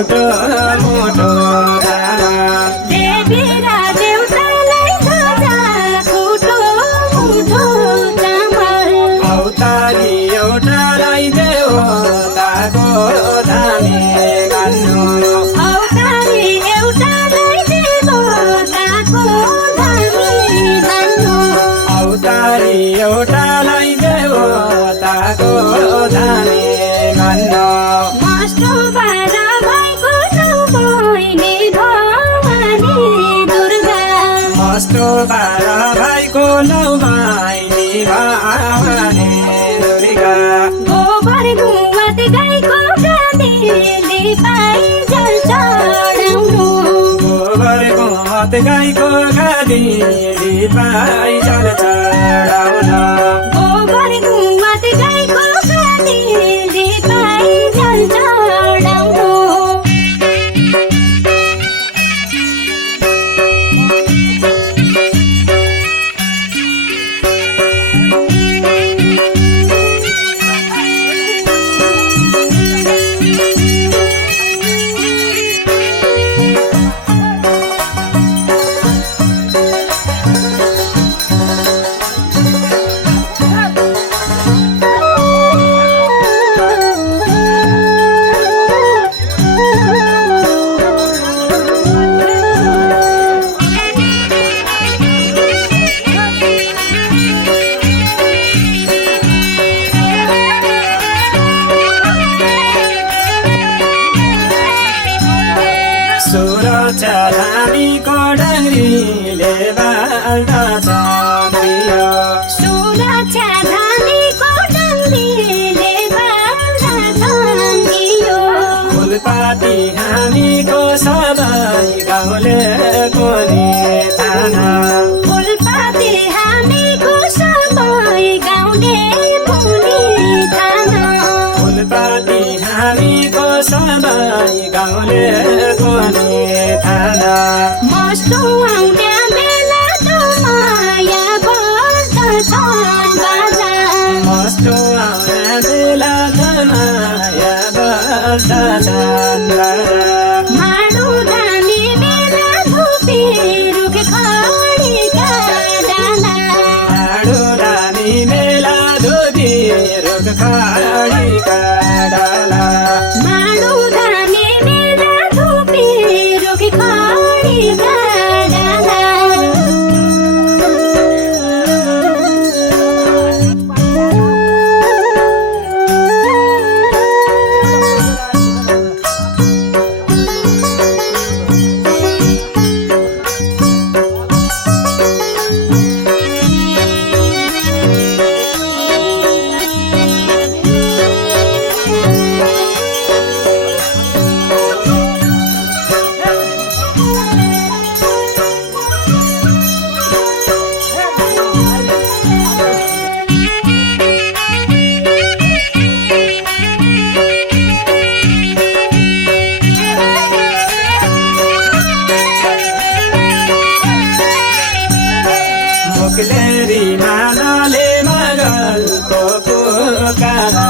मोटो मोटो धान देवी र देउतालाई ध्वजा खोटो मुठो चामल औतारी एउटालाई देवताको धामी गान्नु औतारी एउटालाई देवताको धामी गान्नु औतारी एउटालाई देवताको धामी गान्नु मस्तो बार भएको नभइने भवानी दुर्गा मस्तो बार भाइको नौमाइनी भवानी दुर्गा गोबर घुमत गाईको गालीले पाइ जल चढाउनु गोबर गोमत गाईको गाली पाइ जल चढाउन गोबर घुमत गाईको गालीले पाइ जल चढाउनु सुरक्षा धामीको डङ्ग्रीले बाल्दछ प्रिय सुरक्षा धामीको डङ्ग्रीले बाल्दछ प्रिय फुलपाती हामीको सबै गाउँले कोनी थाना फुलपाती हामीको सबै गाउँले पुनी थाना फुलपाती हामीको सबै गाउँले कोनी थाना मस्तो आउँदा बेला त माया बस्दछन् बाजा मस्तो आउने बेला माया बस्दछन् माडो धामी बेला धुपी रुख खडीका डाला ठाडो धामी मेला धुपी रुख खडीका डाला माडो धामी बेला धुपी रुख खडीका डाला मुक्लेरी मानले मगलको पुकारा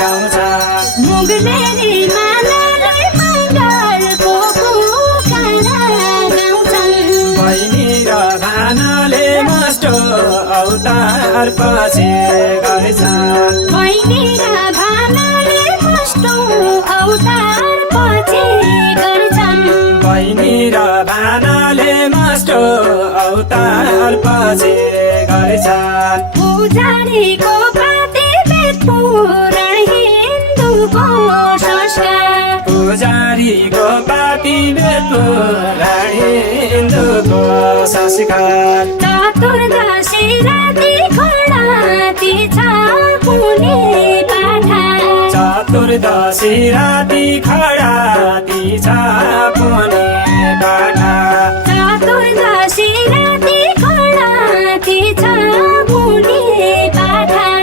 गाउँछ मुगलेरी मालाले मङ्गलको पुकारा गाउँछन् बहिनी र भानाले मस्तो अवतार पछि गर्छन् बहिनी र भानाले मस्तो अवतार पछि गर्छन् बहिनी र भानाले मस्तो अवतार पछि गर्छन् पुजारीको पाते वेद पुराण हिन्दूको संस्कार पुजारीको पाती वेद पुराण हिन्दूको संस्कार चतुर्दशी राति खडाती छ पुनि पाठा चतुर्दशी राति खडाती छ पुनि पाठा चतुर्दशी राति खडाती छ पुनि पाठा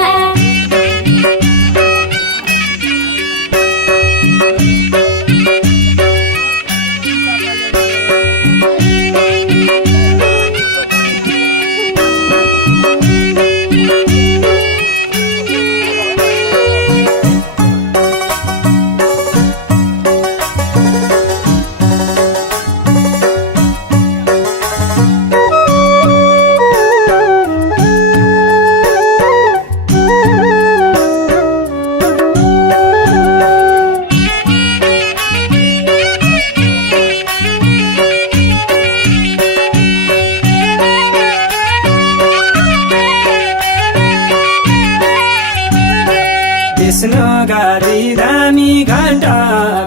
विष्णु गादी दामी घण्टा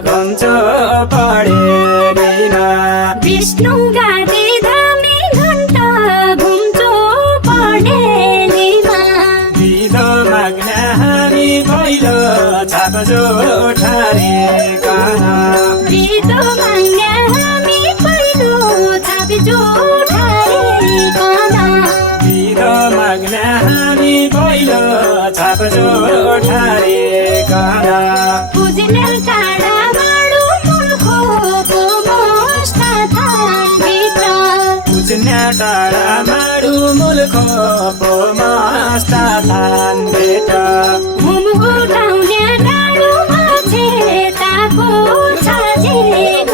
घुम्चो पढेलीमा विष्णु गादी धामी घण्टा घुम्चो पढेलीमा दिदो माग्न हामी पहिलो छापजो ठारिकन बिदो माग्ने हामी पहिलो छापजो ठारिकन दिदो माग्न हामी पहिलो छापजो ठारिकन पुज्ने टाढा माडु मुलखोको मोस्टा थानभित्र पूज्ने टाढा माडु मुलको मस्ता थान भेट घुम उठाउने डाँडोमा छेताको छाजे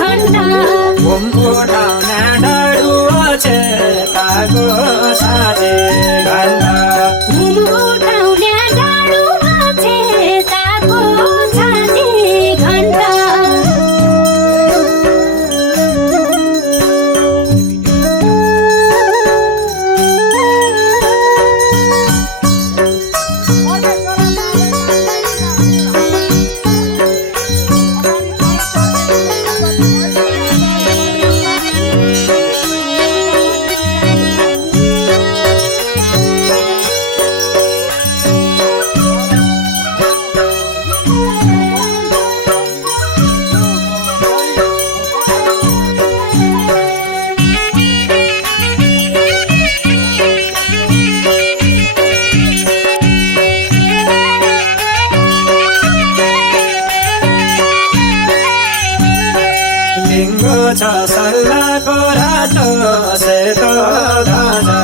घण्टा घुम उठाउने डाडु छेताको साझे घण्टा घुम उठाउने डाँडोमा छेताको छाजे घण्टा लिङ्गो छ सल्लाहको रातो सेतो ध्वजा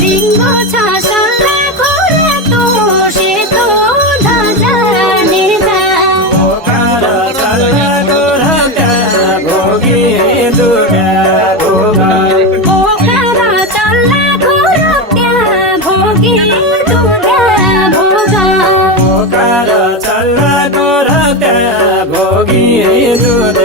लिङ्गो छ सल्लाहको रातो सेतो ध्वजा नेता ओकार चल्लाको रक्ता भोगी दुर्गा भोगा ओकार चल्लाको रक्ता भोगी दुर्गा भोगा ओकार चल्लाको रक्ता भोगी दुर्गा